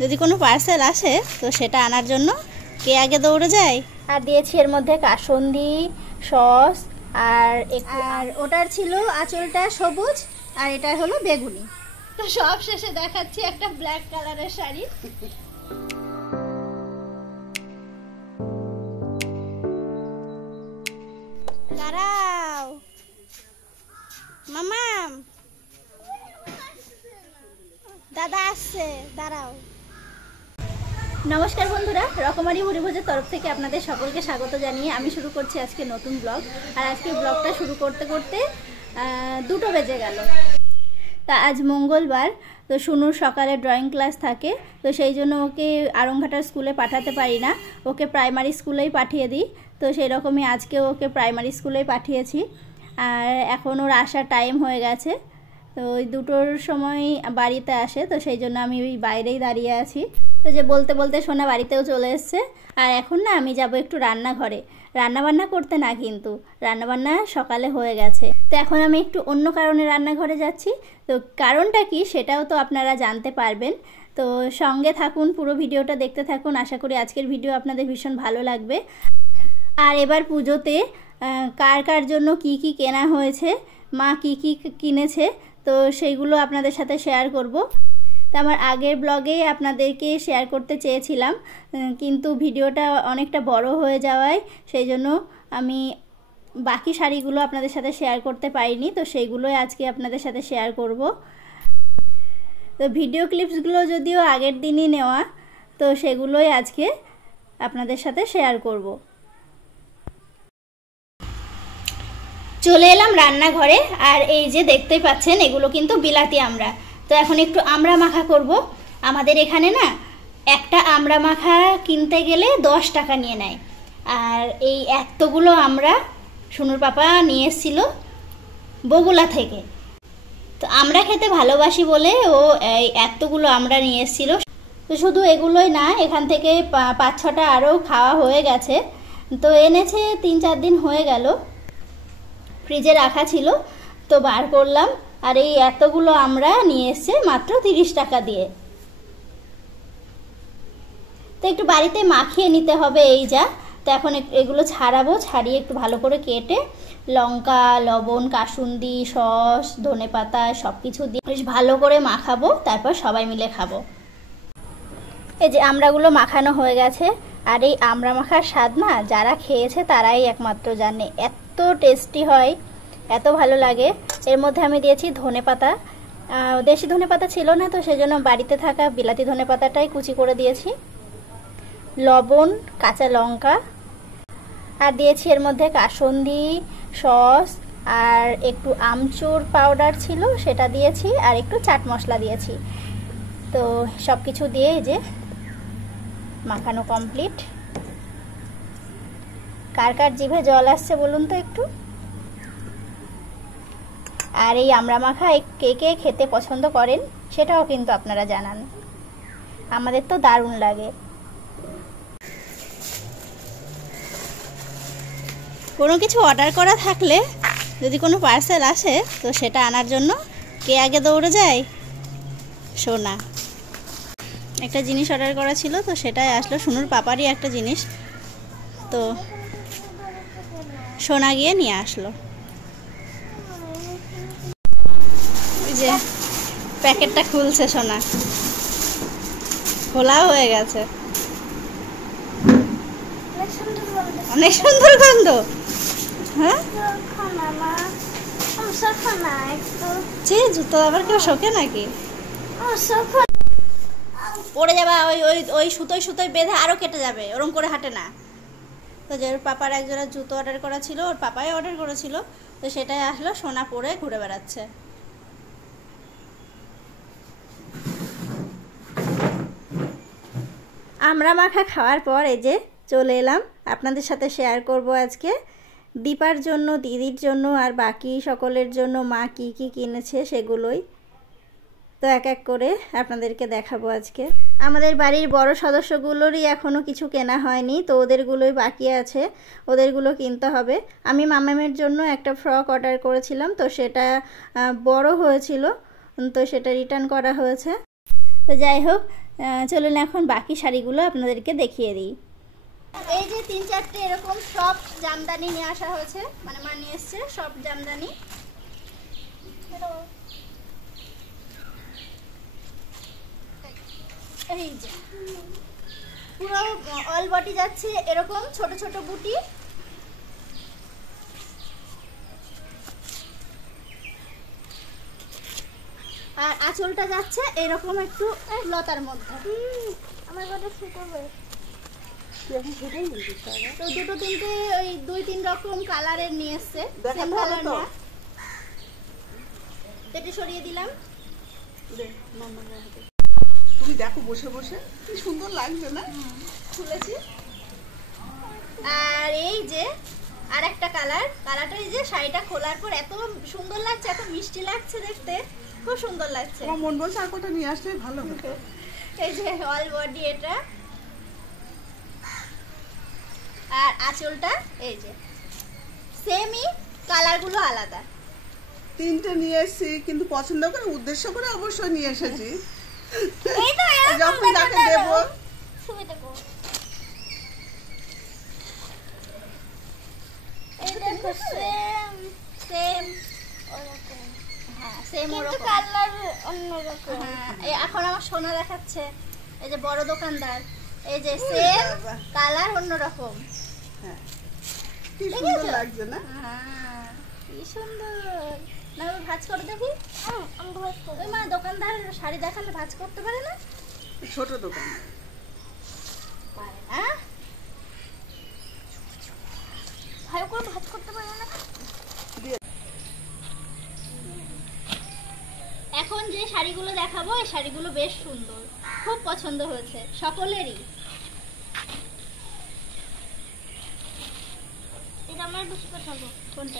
যদি কোনো পার্সেল আসে তো সেটা আনার জন্য কে আগে দৌড়ে যায়। আর দিয়েছি এর মধ্যে কাসুন্দি, সস আর ওটার ছিল আঁচলটা সবুজ আর এটা হলো বেগুনি। তো সব শেষে দেখাচ্ছি একটা ব্ল্যাক কালারের শাড়ি। দাঁড়াও মামাম, দাদা আসছে, দাঁড়াও। নমস্কার বন্ধুরা, রকমারি ভুরিভোজের তরফ থেকে আপনাদের সকলকে স্বাগত জানিয়ে আমি শুরু করছি আজকে নতুন ব্লগ। আর আজকে ব্লগটা শুরু করতে করতে 2টো বেজে গেল। তা আজ মঙ্গলবার, তো শুনুর সকালে ড্রয়িং ক্লাস থাকে, তো সেই জন্য ওকে আরংঘাটার স্কুলে পাঠাতে পারি না, ওকে প্রাইমারি স্কুলেই পাঠিয়ে দিই। তো সেই রকমই আজকে ওকে প্রাইমারি স্কুলেই পাঠিয়েছি। আর এখন ওর আসার টাইম হয়ে গেছে, তো ওই 2টোর সময় বাড়িতে আসে, তো সেই জন্য আমি ওই বাইরেই দাঁড়িয়ে আছি। তো যে বলতে বলতে সোনা বাড়িতেও চলে এসছে। আর এখন না আমি যাব একটু রান্নাঘরে, রান্নাবান্না করতে না, কিন্তু রান্নাবান্না সকালে হয়ে গেছে। তো এখন আমি একটু অন্য কারণে রান্নাঘরে যাচ্ছি। তো কারণটা কি সেটাও তো আপনারা জানতে পারবেন। তো সঙ্গে থাকুন, পুরো ভিডিওটা দেখতে থাকুন। আশা করি আজকের ভিডিও আপনাদের ভীষণ ভালো লাগবে। আর এবার পুজোতে কার কার জন্য কি কি কেনা হয়েছে, মা কি কি কিনেছে, তো সেইগুলো আপনাদের সাথে শেয়ার করব। তো আমার আগের ব্লগেই আপনাদেরকে শেয়ার করতে চেয়েছিলাম, কিন্তু ভিডিওটা অনেকটা বড় হয়ে যাওয়ায় সেই জন্য আমি বাকি শাড়িগুলো আপনাদের সাথে শেয়ার করতে পারিনি। তো সেইগুলোই আজকে আপনাদের সাথে শেয়ার করব। তো ভিডিও ক্লিপসগুলো যদিও আগের দিনই নেওয়া, তো সেগুলোই আজকে আপনাদের সাথে শেয়ার করব। চলে এলাম রান্নাঘরে, আর এই যে দেখতেই পাচ্ছেন এগুলো কিন্তু বিলাতি আমড়া। তো এখন একটু আমড়া মাখা করব। আমাদের এখানে না একটা আমড়া মাখা কিনতে গেলে 10 টাকা নিয়ে নেয়। আর এই এতগুলো আমড়া শুনুর পাপা নিয়ে এসেছিল বগুলা থেকে। তো আমড়া খেতে ভালোবাসি বলে ও এই এতগুলো আমড়া নিয়ে এসেছিল। তো শুধু এগুলোই না, এখান থেকে 5-6টা আরও খাওয়া হয়ে গেছে। তো এনেছে 3-4 দিন হয়ে গেল, ফ্রিজে রাখা ছিল, তো বার করলাম। আর এই এতগুলো আমরা নিয়ে এসছে মাত্র 30 টাকা দিয়ে। তো একটু বাড়িতে মাখিয়ে নিতে হবে এই যা। তো এখন এগুলো ছাড়াবো, ছাড়িয়ে একটু ভালো করে কেটে লঙ্কা, লবণ, কাসুন্দি, সস, ধনেপাতা সব কিছু দিয়ে বেশ ভালো করে মাখাবো, তারপর সবাই মিলে খাবো। এই যে আমড়াগুলো মাখানো হয়ে গেছে। আর এই আমড়া মাখার স্বাদ না যারা খেয়েছে তারাই একমাত্র জানে, এত টেস্টি হয়, এত ভালো লাগে। এর মধ্যে আমি দিয়েছি ধনেপাতা, দেশি ধনেপাতা ছিল না, তো সেজন্য বাড়িতে থাকা বিলাতি ধনেপাতাটাই কুচি করে দিয়েছি, লবণ, কাঁচা লঙ্কা, আর দিয়েছি এর মধ্যে কাসুন্দি, সস, আর একটু আমচুর পাউডার ছিল সেটা দিয়েছি, আর একটু চাট মশলা দিয়েছি। তো সব কিছু দিয়ে এই যে মাখানো কমপ্লিট। কার কার জিভে জল আসছে বলুন তো একটু। আর এই আমড়া মাখা কে কে খেতে পছন্দ করেন সেটাও কিন্তু আপনারা জানান, আমাদের তো দারুণ লাগে। কোনো কিছু অর্ডার করা থাকলে যদি কোনো পার্সেল আসে তো সেটা আনার জন্য কে আগে দৌড়ে যায়? সোনা। একটা জিনিস অর্ডার করা ছিল, তো সেটাই আসলো, শুনুর পাপারই একটা জিনিস, তো সোনা গিয়ে নিয়ে আসলো। যে প্যাকেটটা খুলছে সোনা, খোলাও হয়ে গেছে, অনেক সুন্দর গন্ধ। হ্যাঁ, জুতো আবার কেউ শোকে নাকি? পড়ে যাবে, ওই ওই ওই সুতোয় সুতোয় বেঁধে আরো কেটে যাবে, ওরম করে হাঁটে না। তো যে ওর পাপার একজোড়া জুতো অর্ডার করা ছিল, ওর পাপাই অর্ডার করেছিল, তো সেটাই আসলো, সোনা পরে ঘুরে বেড়াচ্ছে। আমড়া মাখা খাওয়ার পর এই যে চলে এলাম আপনাদের সাথে শেয়ার করব আজকে দীপার জন্য, দিদির জন্য, আর বাকি সকলের জন্য মা কি কি কিনেছে সেগুলোই। তো এক এক করে আপনাদেরকে দেখাবো আজকে। আমাদের বাড়ির বড় সদস্যগুলোরই এখনও কিছু কেনা হয়নি, তো ওদেরগুলোই বাকি আছে, ওদেরগুলো কিনতে হবে। আমি মামামের জন্য একটা ফ্রক অর্ডার করেছিলাম, তো সেটা বড় হয়েছিল, তো সেটা রিটার্ন করা হয়েছে। তো যাই হোক, চলুন এখন বাকি শাড়িগুলো আপনাদেরকে দেখিয়ে দিই। এই যে 3-4টে এরকম সব জামদানি নিয়ে আসা হয়েছে, মানে মা নিয়ে এসছে সব জামদানি। এই যে পুরো অল বডি যাচ্ছে এরকম ছোট ছোট বুটি, আর আঁচলটা যাচ্ছে এরকম একটু লতার মধ্যে। আমার কথা শুকাবে তো দুটো তিনটে ওই 2-3 রকম কালারের নিয়ে এসছে, সেম কালার না। এটা সরিয়ে দিলাম। তুমি দেখো বসে বসে কি সুন্দর লাগছে না, খুলেছি। আর এই যে আরেকটা কালারটা, এই যে শাড়িটা খোলার পর এত সুন্দর লাগছে, এত মিষ্টি লাগছে দেখতে, খুব সুন্দর লাগছে। আমার মন বলছে আর কটা নিয়ে আসলে ভালো হতো। এই যে অল বডি এটা, আর আঁচলটা এই যে সেমই, কালারগুলো আলাদা। 3টে নিয়ে এসেছি, কিন্তু পছন্দ করে উদ্দেশ্য করে অবশ্যই নিয়ে এসেছি। এই তো যখন তাকে দেব সুবিধা কো এই দেখো সেম ওরকম। হ্যাঁ সেম ওরকম, কালার অন্যরকম। হ্যাঁ এখন আমার সোনা দেখাচ্ছে, এই যে বড় দোকানদার, এই যে সেম কালার অন্যরকম। হ্যাঁ কি সুন্দর লাগছে না। হ্যাঁ কি সুন্দর। না ভাঁজ করে দেখি, আমি ভাঁজ করব। ওই মা দোকানদার শাড়ি দেখালে ভাঁজ করতে পারে না, ছোট দোকান পারে না, ভালো করে ভাঁজ করতে পারে না। এখন যে শাড়িগুলো দেখাবো এই শাড়িগুলো বেশ সুন্দর, খুব পছন্দ হয়েছে সকলেরই। এটা আমার বেশি পছন্দ। কোনটা?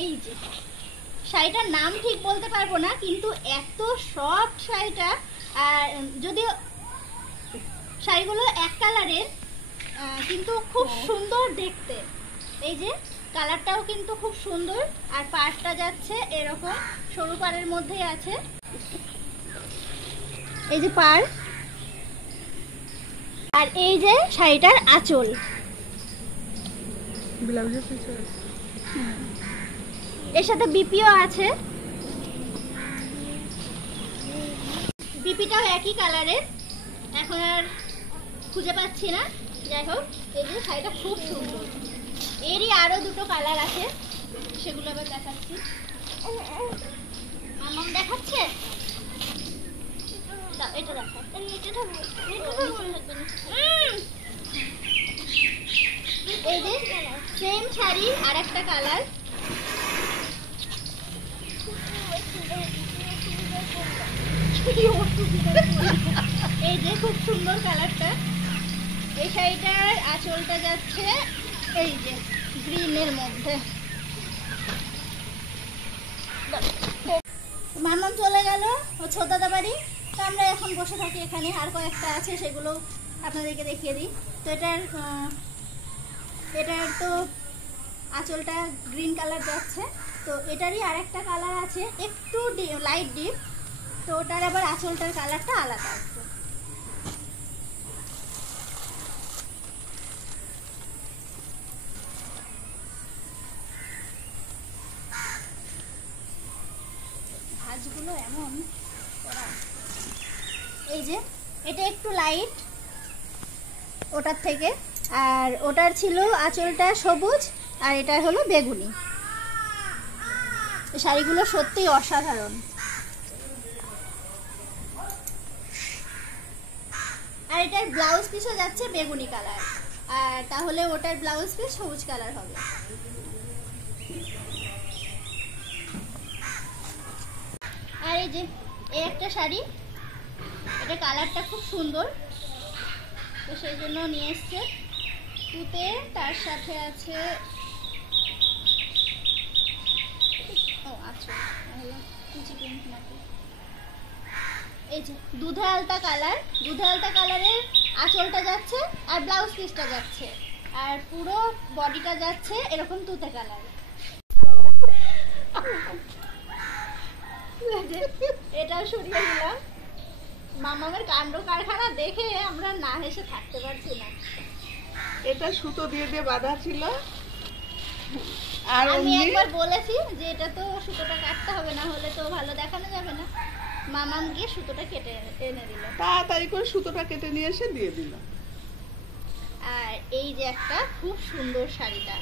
এই যে শাড়িটার নাম ঠিক বলতে পারবো না, কিন্তু এত সফট শাড়িটা। আর যদিও শাড়িগুলো এক কালারের, কিন্তু খুব সুন্দর দেখতে। এই যে কালারটাও কিন্তু খুব সুন্দর, আর পাড়টা যাচ্ছে এরকম সরু পাড়ের মধ্যেই আছে। এই যে পাড়, আর এই যে শাড়িটার আঁচল। এর সাথে বিপিও আছে, বিপিটাও একই কালারের, এখন আর খুঁজে পাচ্ছি না। যাই হোক, এই যে শাড়িটা খুব সুন্দর। এরই আরো দুটো কালার আছে, সেগুলো আবার দেখাচ্ছি। মামাম দেখাচ্ছে, এটা দেখো, এই যে সেম শাড়ি আর একটা কালার। এই যে খুব সুন্দর কালারটা। এই শাড়িটার আঁচলটা যাচ্ছে এই যে গ্রিনের মধ্যে। মামাম চলে গেল ও ছোটদাদা বাড়ি, তো আমরা এখন বসে থাকি এখানে। আর কয়েকটা আছে, সেগুলো আপনাদেরকে দেখিয়ে দিই। তো এটার তো আঁচলটা গ্রিন কালার যাচ্ছে, তো এটারই আরেকটা কালার আছে একটু লাইট ডিপ, তো ওটার আবার আঁচলটার কালারটা আলাদা আছে। ভাঁজগুলো এমন করা, এই যে এটা একটু লাইট ওটার থেকে, আর ওটার ছিল আঁচলটা সবুজ, আর এটা হলো বেগুনি। শাড়িগুলো সত্যিই অসাধারণ। আর এটার ব্লাউজ পিসও যাচ্ছে বেগুনি কালার, আর তাহলে ওটার ব্লাউজ পিস সবুজ কালার হবে। আর এই যে এই একটা শাড়ি, এটা কালারটা খুব সুন্দর, তো সেই জন্য নিয়ে এসছে তুতে। তার সাথে আছে আচ্ছা কুচি পিঙ্ক নাকি, এই যে দুধে আলতা কালার। দুধে আলতা কালারের আঁচলটা যাচ্ছে আর ব্লাউজ পিসটা যাচ্ছে, আর পুরো বডিটা যাচ্ছে এরকম তুতে কালার। যে এটাও সরিয়ে দিলাম। মামামের কাণ্ড কারখানা দেখে আমরা না হেসে থাকতে পারছি না। এটা সুতো দিয়ে দিয়ে বাঁধা ছিল, আর আমি অমনি একবার বলেছি যে এটা তো সুতোটা কাটতে হবে, না হলে তো ভালো দেখানো যাবে না। মামাম গিয়ে সুতোটা কেটে এনে দিল। তাড়াতাড়ি করে সুতোটা কেটে নিয়ে এসে দিয়ে দিল। আর এই যে একটা খুব সুন্দর শাড়িটা,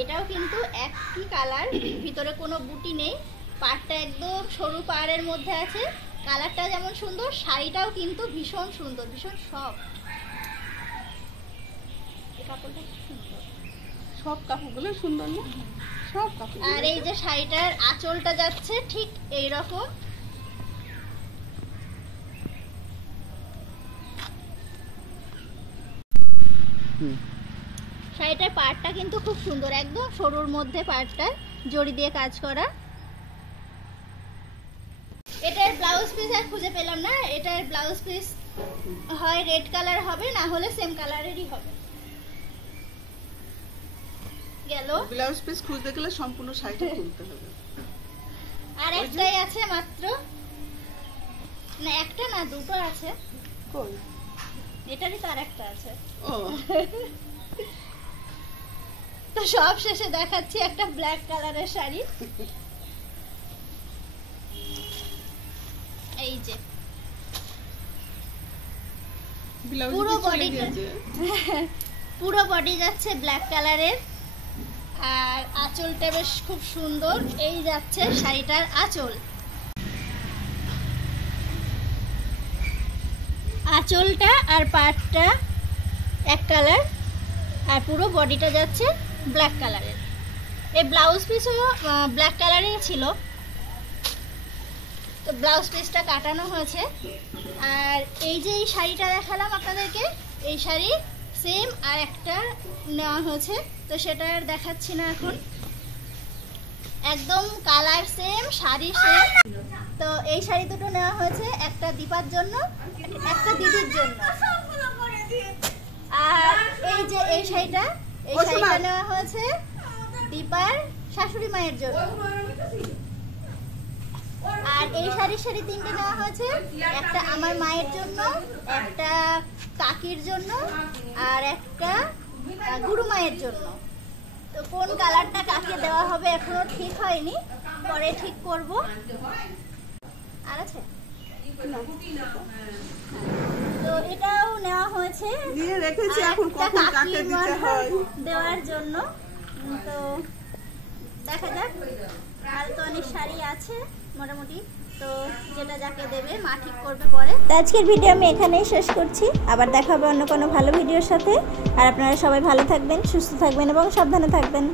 এটাও কিন্তু একই কালার, ভিতরে কোনো বুটি নেই, পাড়টা একদম সরু পাড়ের মধ্যে আছে। কালারটা যেমন সুন্দর, শাড়িটাও কিন্তু ভীষণ সুন্দর, ভীষণ সফট। এই কাপড়টা খুব সুন্দর। সব কাপড়গুলো সুন্দর না, সব কাপড়। আর এই যে শাড়িটার আঁচলটা যাচ্ছে ঠিক এই রকম। শাড়িটার পাড়টা কিন্তু খুব সুন্দর, একদম সরুর মধ্যে পাড়টা জড়ি দিয়ে কাজ করা। এটার ব্লাউজ পিস আর খুঁজে পেলাম না। এটার ব্লাউজ পিস হয় রেড কালার হবে, না হলে সেম কালারেরই হবে। গেল। ব্লাউজ পিস খুঁজতে গেলে সম্পূর্ণ শাড়িটা তুলতে হবে। আর একটাই আছে মাত্র, না একটা না দুটো আছে। কই? এটারই তো আর একটা আছে। ও তো সব শেষে দেখাচ্ছি একটা ব্ল্যাক কালারের শাড়ি। এই যে ব্লাউজ পুরো পিস চলে বডিটা গিয়েছে। পুরো বডি যাচ্ছে ব্ল্যাক কালারের, আর আঁচলটা বেশ খুব সুন্দর। এই যাচ্ছে শাড়িটার আঁচল। আঁচলটা আর পাড়টা এক কালার, আর পুরো বডিটা যাচ্ছে ব্ল্যাক কালারের। এই ব্লাউজ পিসও ব্ল্যাক কালারের ছিল, তো ব্লাউজ পিসটা কাটানো হয়েছে। আর এই যে এই শাড়িটা দেখালাম আপনাদেরকে, এই শাড়ি সেম আর একটা নেওয়া হয়েছে, তো সেটা আর দেখাচ্ছি না এখন। একদম কালার সেম, শাড়ি সেম। তো এই শাড়ি দুটো নেওয়া হয়েছে, একটা দীপার জন্য, একটা দিদির জন্য। আর এই যে এই শাড়িটা, এই শাড়িটা নেওয়া হয়েছে দীপার শাশুড়ি মায়ের জন্য। আর এই শাড়ির শাড়ি তিনটে নেওয়া হয়েছে, একটা আমার মায়ের জন্য, একটা কাকির জন্য, আর একটা গুরু মায়ের জন্য। তো কোন কালারটা কাকে দেওয়া হবে এখনো ঠিক হয়নি, পরে ঠিক করব। আর আছে তো এটাও নেওয়া হয়েছে, নিয়ে রেখেছি, এখন একটা কখন কাকে কাকির দিতে হয় দেওয়ার জন্য। তো দেখা যাক, আর তো অনেক শাড়ি আছে মোটামুটি, তো যেটা যাকে দেবে মা ঠিক করবে পরে। তো আজকের ভিডিও আমি এখানেই শেষ করছি, আবার দেখা হবে অন্য কোনো ভালো ভিডিওর সাথে। আর আপনারা সবাই ভালো থাকবেন, সুস্থ থাকবেন এবং সাবধানে থাকবেন।